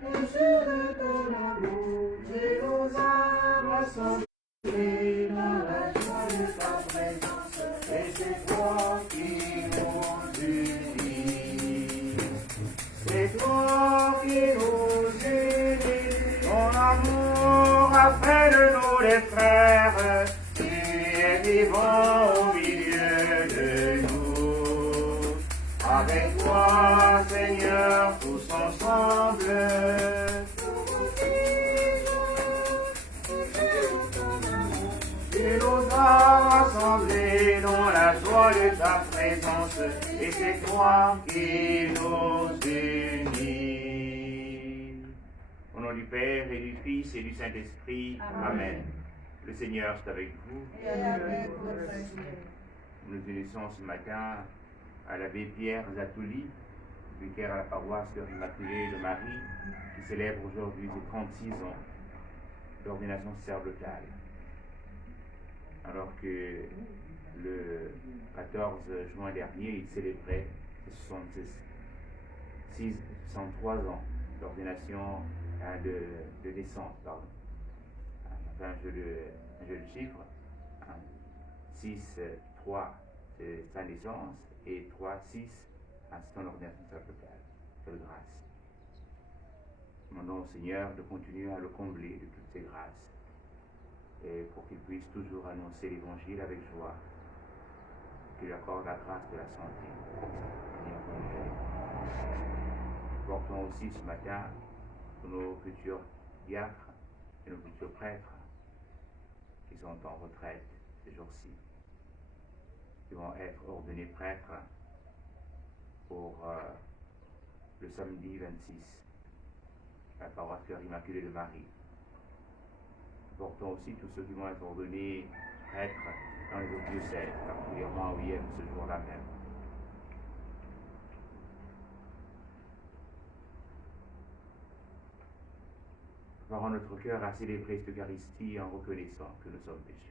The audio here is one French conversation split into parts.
Mesure ton amour, et nos âmes rassemblées dans la joie de ta présence, et c'est toi qui nous unis. C'est toi qui nous unis, ton amour a fait de nous des frères, tu es vivant au milieu de nous. Avec toi, Seigneur, tous ensemble, et nos âmes rassemblées dans la joie de ta présence, et c'est toi qui nous unis. Au nom du Père et du Fils et du Saint-Esprit, Amen. Le Seigneur est avec vous. Et avec votre esprit. Nous nous unissons ce matin à l'abbé Pierre Zatouli, vicaire à la paroisse de l'Immaculée de Marie, qui célèbre aujourd'hui ses 36 ans d'ordination sacerdotale. Alors que le 14 juin dernier, il célébrait ses 63 ans d'ordination de naissance. Pardon. Enfin, je le chiffre. 6, 3, c'est sa naissance, et 3, 6, c'est son ordination sacerdotale. Quelle grâce. Demandons au Seigneur de continuer à le combler de toutes ces grâces, et pour qu'il puisse toujours annoncer l'Évangile avec joie, qu'il lui accorde la grâce de la santé. Portons aussi ce matin pour nos futurs diacres et nos futurs prêtres qui sont en retraite ces jours-ci, qui vont être ordonnés prêtres pour le samedi 26 à la paroisse Cœur Immaculé de Marie. Portons aussi tous ceux qui vont être ordonnés prêtres dans les autres diocèses, particulièrement à OIM ce jour-là même. Préparons notre cœur à célébrer cette Eucharistie en reconnaissant que nous sommes pécheurs.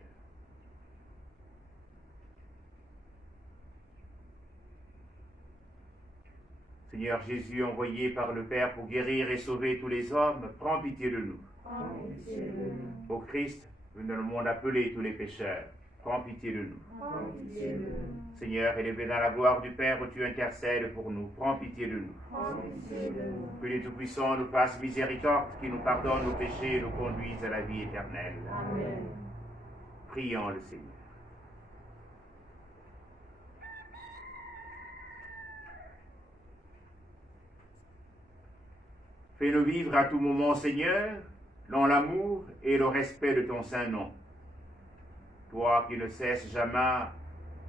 Seigneur Jésus, envoyé par le Père pour guérir et sauver tous les hommes, prends pitié de nous. Prends pitié de nous. Ô Christ, venu dans le monde appeler tous les pécheurs, prends pitié de nous. Prends pitié de nous. Seigneur, élevé dans la gloire du Père, tu intercèdes pour nous, prends pitié de nous. Prends pitié de nous. Que les Tout-Puissants nous fassent miséricorde, qui nous pardonne nos péchés et nous conduisent à la vie éternelle. Amen. Prions le Seigneur. Fais-nous vivre à tout moment, Seigneur, dans l'amour et le respect de ton saint nom. Toi qui ne cesses jamais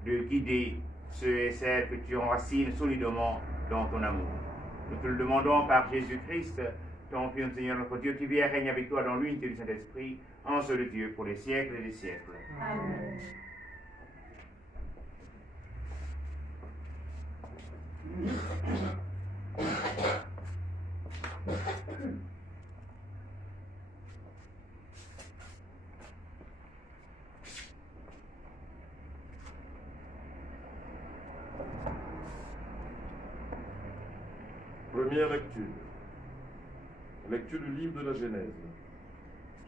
de guider ceux et celles que tu enracines solidement dans ton amour. Nous te le demandons par Jésus-Christ, ton Fils, Seigneur notre Dieu, qui vit et règne avec toi dans l'unité du Saint-Esprit, un seul Dieu, pour les siècles et les siècles. Amen. Première lecture. Lecture du livre de la Genèse.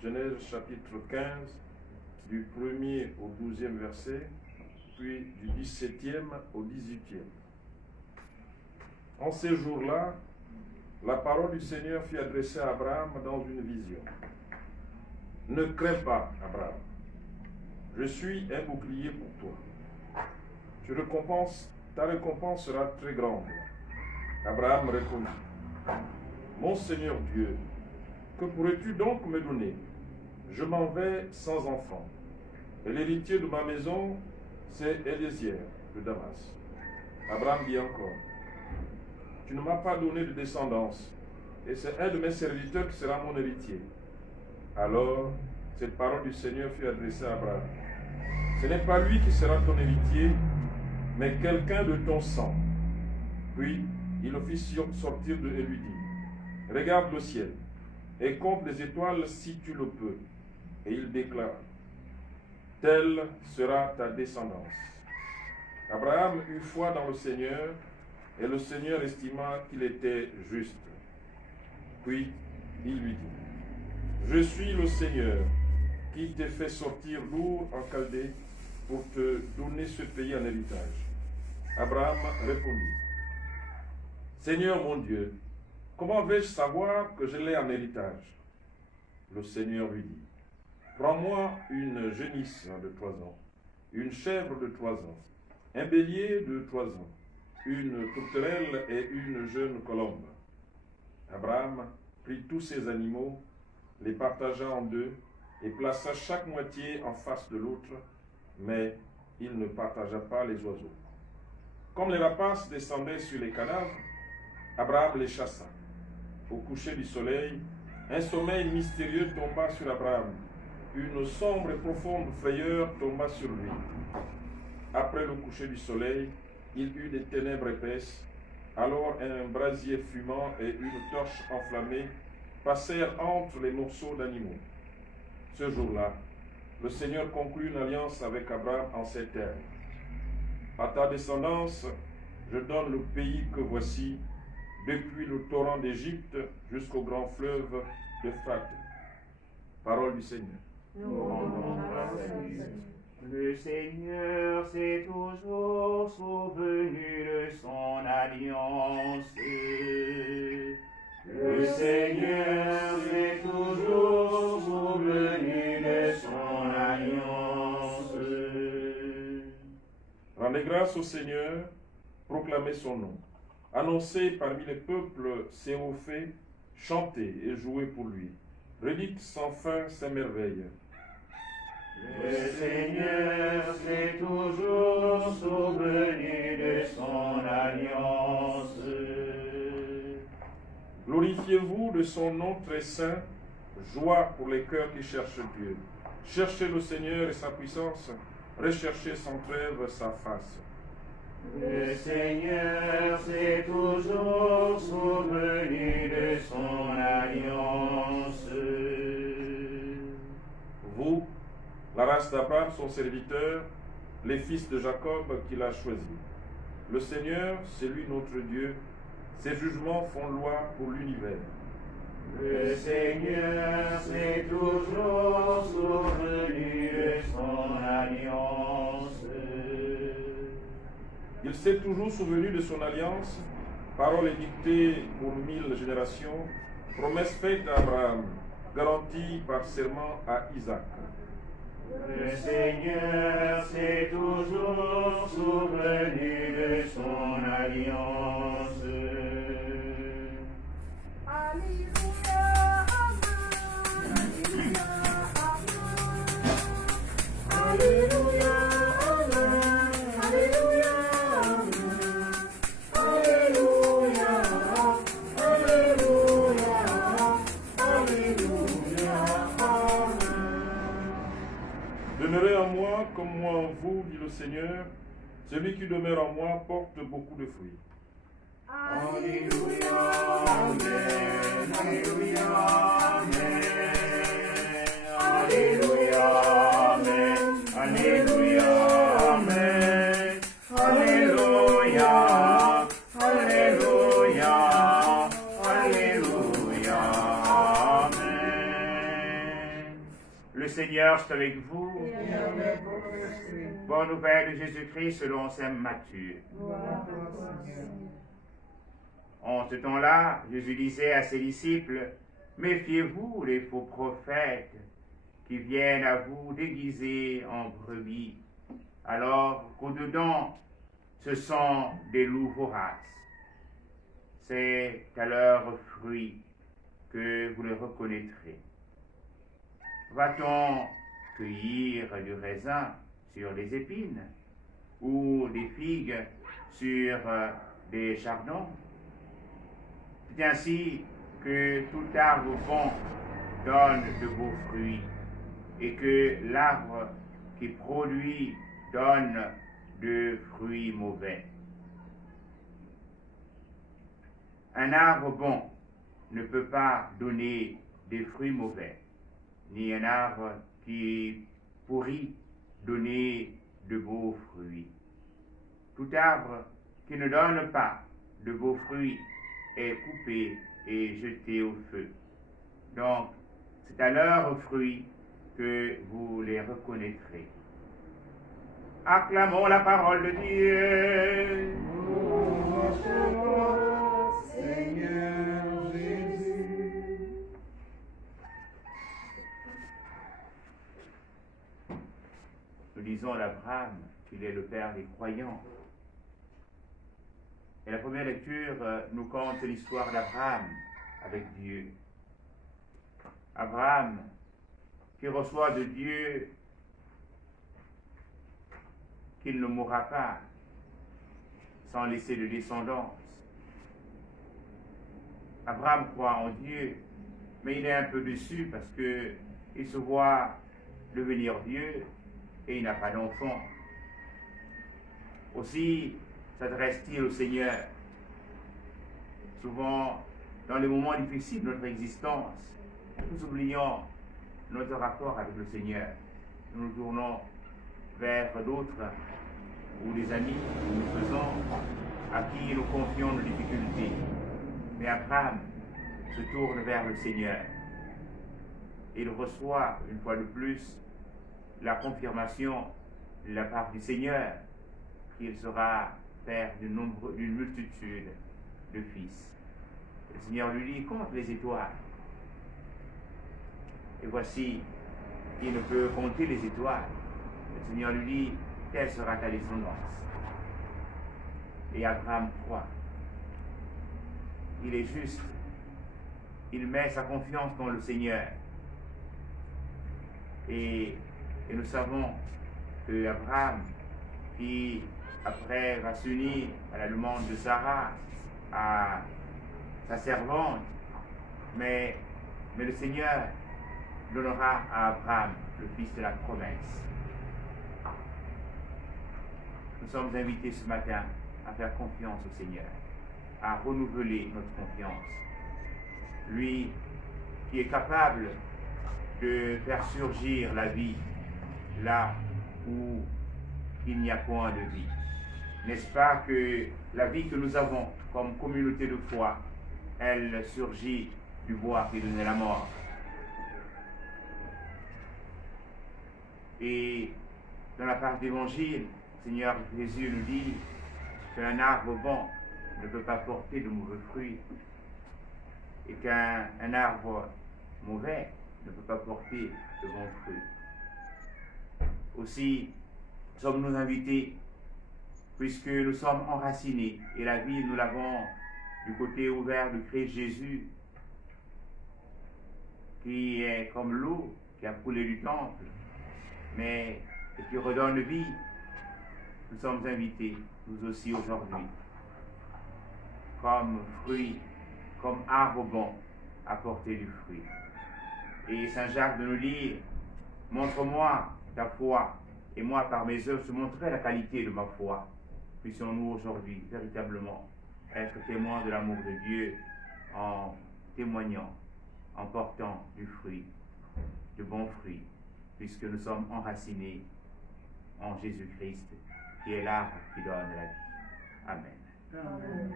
Genèse chapitre 15, du 1er au 12e verset, puis du 17e au 18e. En ces jours-là, la parole du Seigneur fut adressée à Abraham dans une vision. Ne crains pas, Abraham. Je suis un bouclier pour toi. Ta récompense sera très grande. Abraham répondit, mon Seigneur Dieu, que pourrais-tu donc me donner? Je m'en vais sans enfant. Et l'héritier de ma maison, c'est Eliezer de Damas. Abraham dit encore, tu ne m'as pas donné de descendance, et c'est un de mes serviteurs qui sera mon héritier. Alors, cette parole du Seigneur fut adressée à Abraham. Ce n'est pas lui qui sera ton héritier, mais quelqu'un de ton sang. Puis, il le fit sortir et lui dit, regarde le ciel, et compte les étoiles si tu le peux. Et il déclara, telle sera ta descendance. Abraham eut foi dans le Seigneur, et le Seigneur estima qu'il était juste. Puis il lui dit, « Je suis le Seigneur qui t'ai fait sortir d'Our en Chaldée pour te donner ce pays en héritage. » Abraham répondit, « Seigneur mon Dieu, comment vais-je savoir que je l'ai en héritage ?» Le Seigneur lui dit, « Prends-moi une génisse de 3 ans, une chèvre de 3 ans, un bélier de 3 ans, une tourterelle et une jeune colombe. » Abraham prit tous ces animaux, les partagea en deux et plaça chaque moitié en face de l'autre, mais il ne partagea pas les oiseaux. Comme les rapaces descendaient sur les cadavres, Abraham les chassa. Au coucher du soleil, un sommeil mystérieux tomba sur Abraham. Une sombre et profonde frayeur tomba sur lui. Après le coucher du soleil, il eut des ténèbres épaisses. Alors un brasier fumant et une torche enflammée passèrent entre les morceaux d'animaux. Ce jour-là, le Seigneur conclut une alliance avec Abraham en ces termes. À ta descendance, je donne le pays que voici, depuis le torrent d'Égypte jusqu'au grand fleuve d'Euphrate. Parole du Seigneur. Nous rendons grâce à Dieu. Le Seigneur s'est toujours souvenu de son alliance. Le Seigneur s'est toujours souvenu de son alliance. Rendez grâce au Seigneur, proclamez son nom. Annoncez parmi les peuples ses hauts faits, chantez et jouez pour lui. Redites sans fin ses merveilles. Le Seigneur s'est toujours souvenu de son alliance. Glorifiez-vous de son nom très saint, joie pour les cœurs qui cherchent Dieu. Cherchez le Seigneur et sa puissance, recherchez sans trêve sa face. Le Seigneur s'est toujours souvenu de son alliance. Vous, la race d'Abraham, son serviteur, les fils de Jacob qu'il a choisis. Le Seigneur, c'est lui notre Dieu, ses jugements font loi pour l'univers. Le Seigneur s'est toujours souvenu de son alliance. Il s'est toujours souvenu de son alliance, parole édictée pour 1000 générations, promesse faite à Abraham, garantie par serment à Isaac. Le Seigneur s'est toujours souvenu de son alliance. Alléluia, Amen. Alléluia, Amen. Alléluia, Amen. Alléluia, Alléluia, Alléluia, Amen. Demeurez en moi comme moi en vous, dit le Seigneur. Celui qui demeure en moi porte beaucoup de fruits. Alléluia, Amen. Alléluia, Amen. Alléluia, Amen. Alléluia, Amen. Alléluia, Alléluia, Alléluia, Amen. Le Seigneur est avec vous. Et avec votre esprit. Bonne nouvelle de Jésus-Christ selon saint Matthieu. Gloire à toi, Seigneur. En ce temps-là, Jésus disait à ses disciples, « Méfiez-vous des faux prophètes qui viennent à vous déguisés en brebis, alors qu'au-dedans, ce sont des loups voraces. C'est à leurs fruits que vous les reconnaîtrez. Va-t-on cueillir du raisin sur des épines ou des figues sur des chardons? C'est ainsi que tout arbre bon donne de beaux fruits et que l'arbre qui produit donne de fruits mauvais. Un arbre bon ne peut pas donner des fruits mauvais, ni un arbre qui pourrit donner de beaux fruits. Tout arbre qui ne donne pas de beaux fruits est coupé et jeté au feu. Donc, c'est à leurs fruits que vous les reconnaîtrez. Acclamons la parole de Dieu. Seigneur Jésus. Nous disons d'Abraham qu'il est le père des croyants. Et la première lecture nous conte l'histoire d'Abraham avec Dieu. Abraham qui reçoit de Dieu qu'il ne mourra pas sans laisser de descendance. Abraham croit en Dieu, mais il est un peu déçu parce qu'il se voit devenir Dieu et il n'a pas d'enfant. Aussi s'adresse-t-il au Seigneur. Souvent, dans les moments difficiles de notre existence, nous oublions notre rapport avec le Seigneur. Nous nous tournons vers d'autres ou des amis que nous faisons, à qui nous confions nos difficultés. Mais Abraham se tourne vers le Seigneur. Il reçoit, une fois de plus, la confirmation de la part du Seigneur qu'il sera père d'une multitude de fils. Le Seigneur lui dit, compte les étoiles. Et voici, il ne peut compter les étoiles. Le Seigneur lui dit, quelle sera ta descendance? Et Abraham croit. Il est juste. Il met sa confiance dans le Seigneur. Et nous savons que Abraham, qui après va s'unir à la demande de Sarah, à sa servante, mais le Seigneur donnera à Abraham le fils de la promesse. Nous sommes invités ce matin à faire confiance au Seigneur, à renouveler notre confiance. Lui qui est capable de faire surgir la vie là où il n'y a point de vie. N'est-ce pas que la vie que nous avons comme communauté de foi, elle surgit du bois qui donnait la mort. Et dans la part d'évangile, Seigneur Jésus nous dit qu'un arbre bon ne peut pas porter de mauvais fruits et qu'un arbre mauvais ne peut pas porter de bons fruits. Aussi, sommes-nous invités, puisque nous sommes enracinés, et la vie, nous l'avons du côté ouvert du Christ Jésus, qui est comme l'eau qui a coulé du temple, mais qui redonne vie. Nous sommes invités, nous aussi aujourd'hui, comme fruits, comme arbre bon, à porter du fruit. Et Saint Jacques de nous dire, montre-moi ta foi, et moi par mes œuvres je montrerai la qualité de ma foi. Puissions-nous aujourd'hui véritablement être témoins de l'amour de Dieu en témoignant, en portant du fruit, de bons fruits, puisque nous sommes enracinés en Jésus-Christ, qui est l'arbre qui donne la vie. Amen. Amen.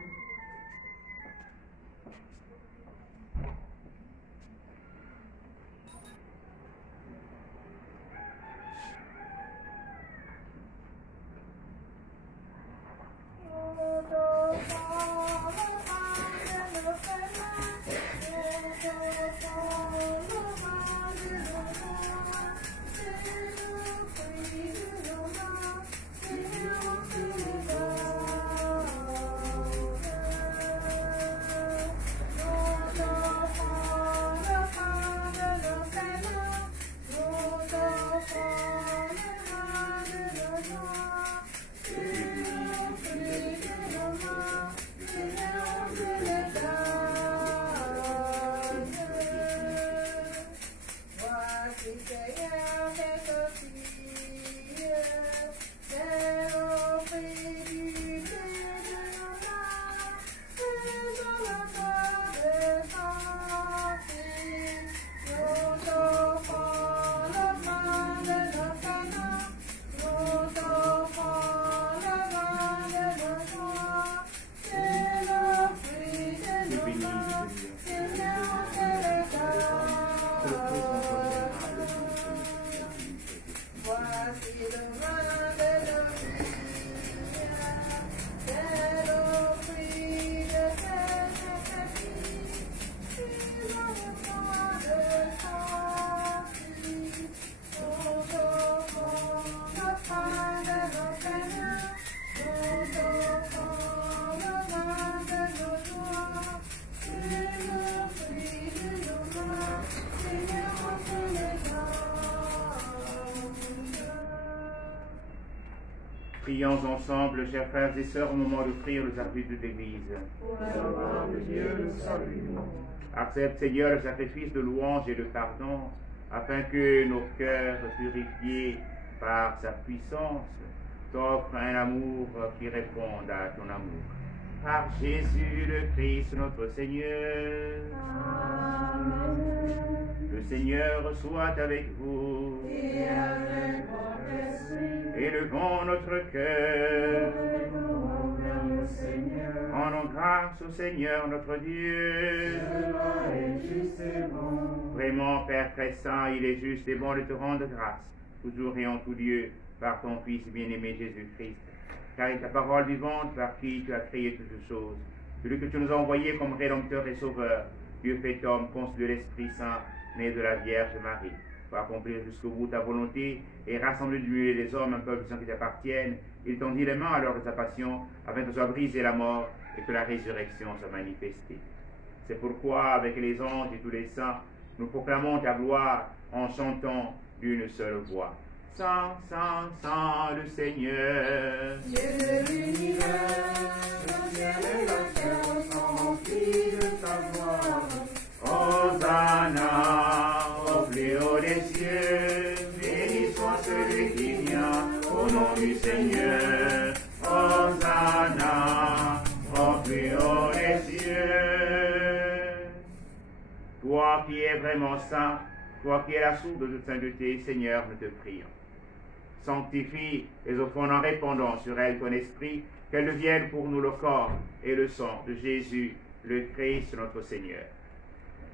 Prions ensemble, chers frères et sœurs, au moment d'offrir le sacrifice de l'Église. Pour la gloire de Dieu, le salut du monde. Accepte, Seigneur, le sacrifice de louange et de pardon, afin que nos cœurs, purifiés par sa puissance, t'offrent un amour qui réponde à ton amour. Par Jésus le Christ, notre Seigneur. Amen. Le Seigneur soit avec vous. Et avec votre esprit, Élevons notre cœur. élevons vers le Seigneur. Rendons grâce au Seigneur notre Dieu. Cela est juste et bon. Vraiment, Père très saint, il est juste et bon de te rendre grâce, toujours et en tout lieu, par ton Fils bien-aimé Jésus-Christ. Car il est ta parole vivante par qui tu as créé toutes choses. Celui que tu nous as envoyé comme Rédempteur et Sauveur, Dieu fait homme, conçu de l'Esprit Saint, né de la Vierge Marie, pour accomplir jusqu'au bout ta volonté et rassembler du milieu des hommes un peuple saint qui t'appartienne. Il tendit les mains à l'heure de sa passion, afin que soit brisée la mort et que la résurrection soit manifestée. C'est pourquoi, avec les anges et tous les saints, nous proclamons ta gloire en chantant d'une seule voix. Saint, Saint, Saint, le Seigneur. Dieu de l'univers, le ciel et la terre sont remplis de ta gloire. Hosanna, au plus haut des cieux, béni soit celui qui vient au nom du Seigneur. Hosanna, au plus haut des cieux. Toi qui es vraiment saint, toi qui es la source de toute sainteté, Seigneur, nous te prions. Sanctifie les offrandes en répandant sur elles ton esprit, qu'elles deviennent pour nous le corps et le sang de Jésus, le Christ, notre Seigneur.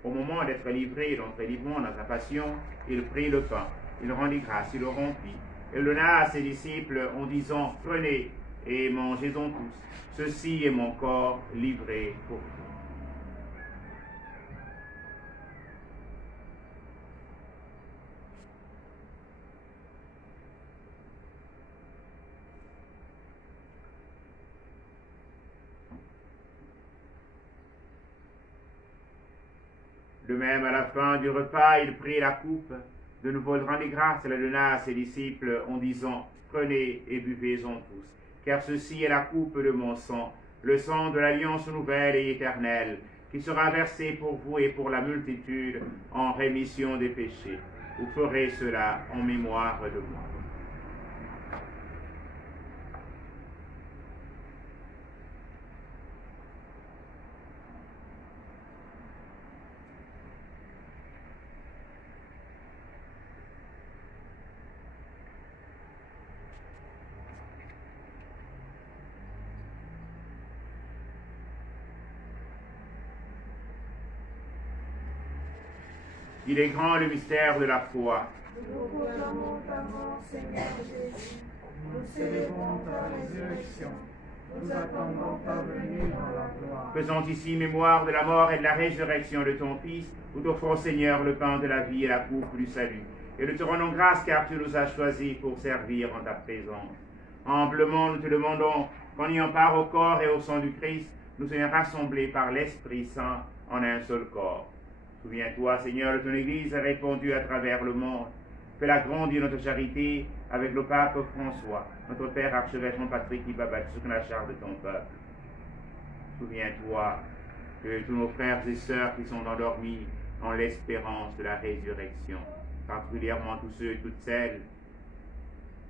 Au moment d'être livré d'entrer librement dans sa passion, il prit le pain, il rendit grâce, il le rompit, et le donna à ses disciples en disant, prenez et mangez-en tous, ceci est mon corps livré pour vous. De même, à la fin du repas, il prit la coupe, de nouveau il rendit grâce et la donna à ses disciples en disant, prenez et buvez-en tous, car ceci est la coupe de mon sang, le sang de l'alliance nouvelle et éternelle, qui sera versé pour vous et pour la multitude en rémission des péchés. Vous ferez cela en mémoire de moi. Il est grand le mystère de la foi. Nous proclamons ta mort, Seigneur Jésus. Nous célébrons ta résurrection. Nous attendons ta venue dans la gloire. Faisant ici mémoire de la mort et de la résurrection de ton Fils, nous t'offrons, Seigneur, le pain de la vie et la coupe du salut. Et nous te rendons grâce car tu nous as choisis pour servir en ta présence. Humblement, nous te demandons qu'en ayant part au corps et au sang du Christ, nous soyons rassemblés par l'Esprit Saint en un seul corps. Souviens-toi, Seigneur, de ton Église répandue à travers le monde. Fais-la grandir notre charité avec le pape François, notre Père archevêque Jean-Patrick Ibabat, sous la charge de ton peuple. Souviens-toi que tous nos frères et sœurs qui sont endormis en l'espérance de la résurrection, particulièrement tous ceux et toutes celles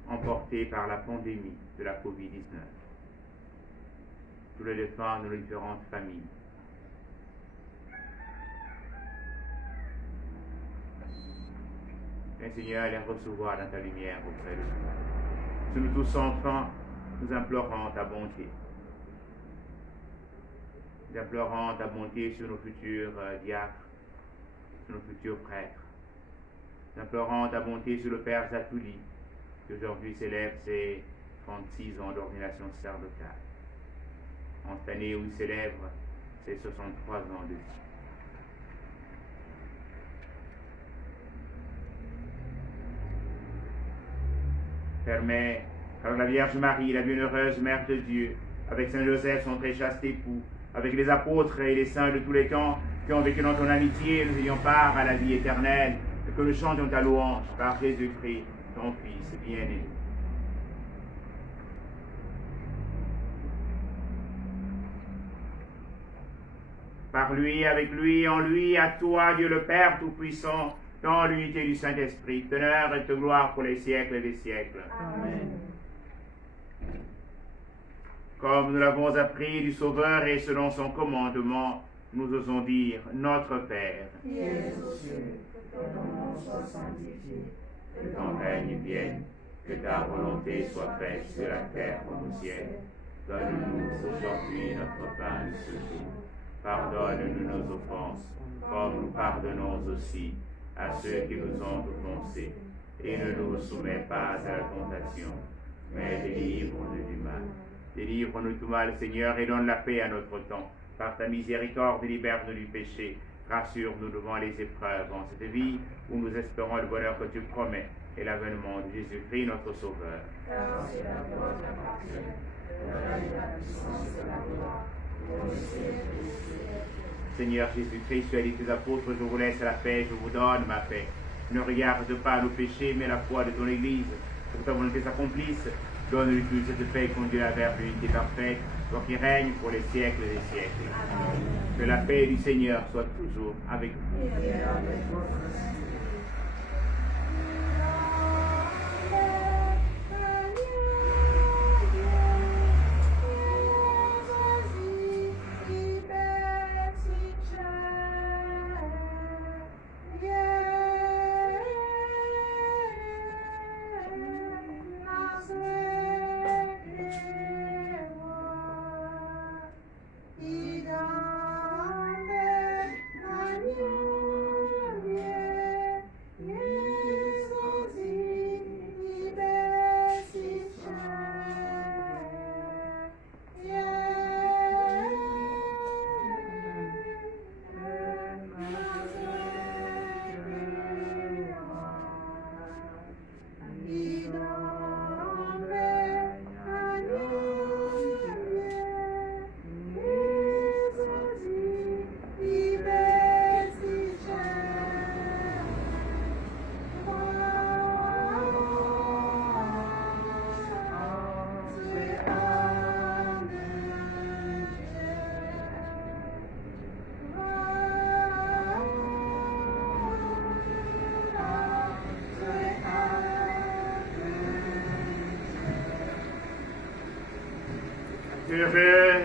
emportés par la pandémie de la Covid-19, tous les défunts de nos différentes familles. Et Seigneur, les recevoir dans ta lumière auprès de toi. Sur nous tous enfants, nous implorons ta bonté. Nous implorons ta bonté sur nos futurs diacres, sur nos futurs prêtres. Nous implorons ta bonté sur le Père Zatouli, qui aujourd'hui célèbre ses 36 ans d'ordination sacerdotale. En cette année où il célèbre ses 63 ans de vie. Permets, car la Vierge Marie, la bienheureuse Mère de Dieu, avec Saint Joseph, son très chaste époux, avec les apôtres et les saints de tous les temps qui ont vécu dans ton amitié, nous ayons part à la vie éternelle, et que nous chantions ta louange par Jésus-Christ, ton Fils bien-aimé. Par lui, avec lui, en lui, à toi, Dieu le Père Tout-Puissant, dans l'unité du Saint-Esprit, honneur et gloire pour les siècles des siècles. Amen. Comme nous l'avons appris du Sauveur et selon son commandement, nous osons dire Notre Père, Qui es aux cieux, que ton nom soit sanctifié, que ton règne vienne, que ta volonté soit faite sur la terre comme au ciel. Donne-nous aujourd'hui notre pain de ce jour. Pardonne-nous nos offenses, comme nous pardonnons aussi à ceux qui nous ont offensés. Et ne nous soumets pas à la tentation, mais délivre-nous du mal. Délivre-nous du mal, Seigneur, et donne la paix à notre temps. Par ta miséricorde, libère-nous du péché. Rassure-nous devant les épreuves en cette vie où nous espérons le bonheur que tu promets et l'avènement de Jésus-Christ, notre Sauveur. car c'est la gloire t'appartient, le règne, la puissance et la gloire, pour les siècles des siècles. Seigneur Jésus-Christ, tu as dit tes apôtres, je vous laisse la paix, je vous donne ma paix. Ne regarde pas nos péchés, mais la foi de ton Église. Pour que ta volonté s'accomplisse, donne-lui toute cette paix et conduis-la vers l'unité parfaite, toi qui règne pour les siècles des siècles. Que la paix du Seigneur soit toujours avec vous. Et avec votre esprit.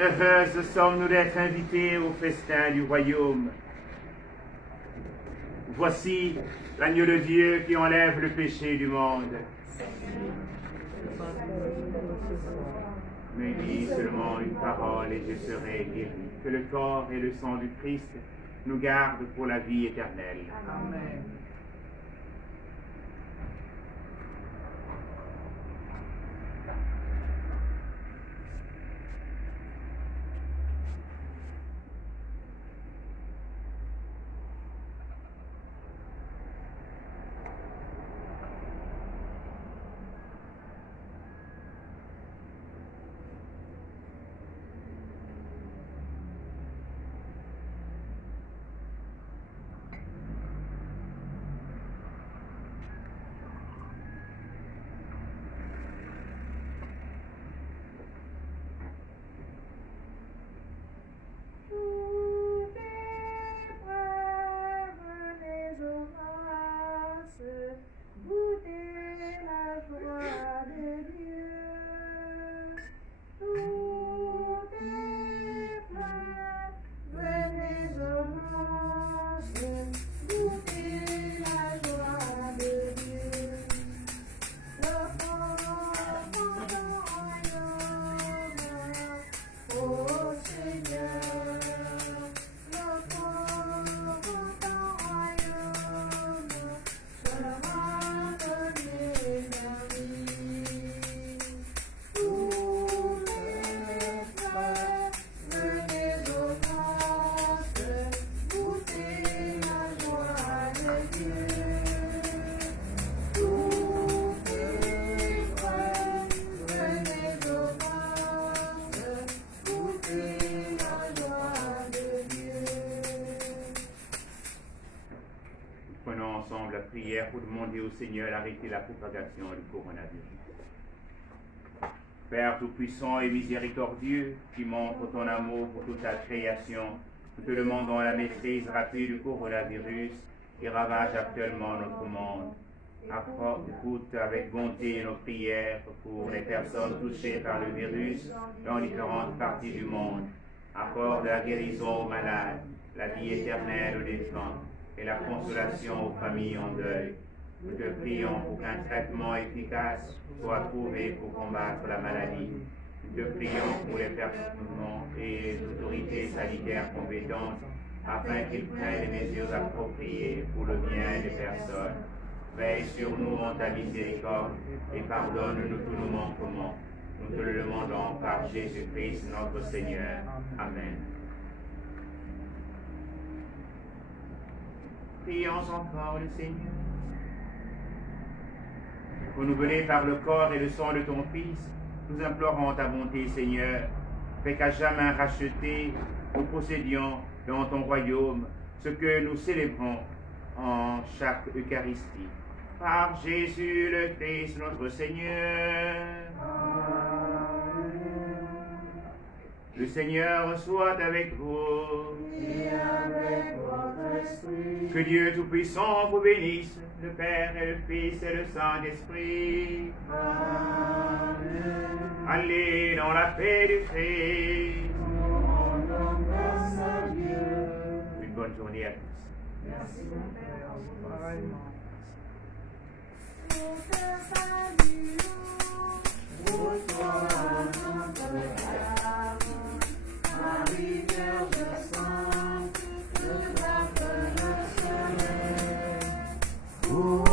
Heureuses sommes-nous d'être invités au festin du royaume. Voici l'agneau de Dieu qui enlève le péché du monde. Mais dis seulement une parole et je serai guéri. Que le corps et le sang du Christ nous gardent pour la vie éternelle. Amen. Pour demander au Seigneur d'arrêter la propagation du coronavirus. Père Tout-Puissant et miséricordieux, qui montre ton amour pour toute ta création, Nous te demandons la maîtrise rapide du coronavirus qui ravage actuellement notre monde. Écoute avec bonté nos prières pour les personnes touchées par le virus dans différentes parties du monde. Accorde la guérison aux malades, la vie éternelle aux défunts et la consolation aux familles en deuil. Nous te prions pour qu'un traitement efficace soit trouvé pour combattre la maladie. Nous te prions pour les personnes et les autorités sanitaires compétentes afin qu'ils prennent les mesures appropriées pour le bien des personnes. Veille sur nous en ta miséricorde et pardonne-nous tous nos manquements. Nous te le demandons par Jésus-Christ notre Seigneur. Amen. Prions encore le Seigneur. Renouvelés par le corps et le sang de ton Fils, nous implorons ta bonté, Seigneur, fait qu'à jamais racheté, nous possédions dans ton royaume ce que nous célébrons en chaque Eucharistie. Par Jésus le Christ, notre Seigneur. Le Seigneur soit avec vous. Et avec votre esprit. Que Dieu Tout-Puissant vous bénisse, le Père et le Fils et le Saint-Esprit. Amen. Allez dans la paix du Christ. Nous rendons grâce à Dieu. Une bonne journée à tous. Merci mon Père. Pareillement. Nous te saluons, Pour toi, notre Père, Marie Vierge Sainte, le Père le Soleil.